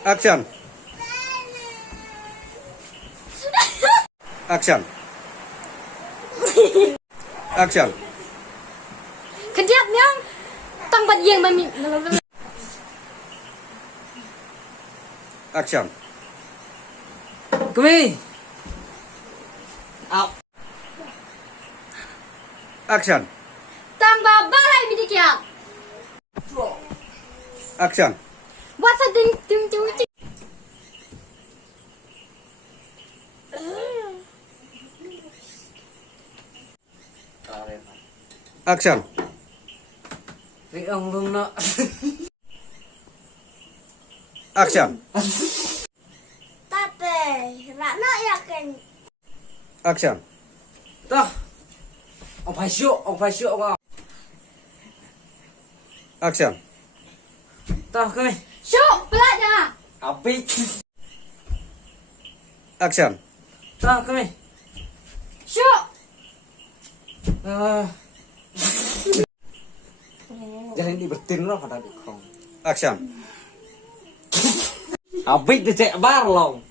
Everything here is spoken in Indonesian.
Action. Action. Action. Kejap yang tempat yang bami. Action. Kami. Out. Action. Tambah balai bidik ya. Action. Buat seding tim tim. Action. Ri ông lung no. Action. Tate, Rana yakin. Action. Tuh. Ông phải sửa ông. Action. Tuh, kami. Syuk, belajar. Api. Action. Tuh, kami. Syuk. Jangan dibertin loh pada di kong. Action. Api dicek bar loh.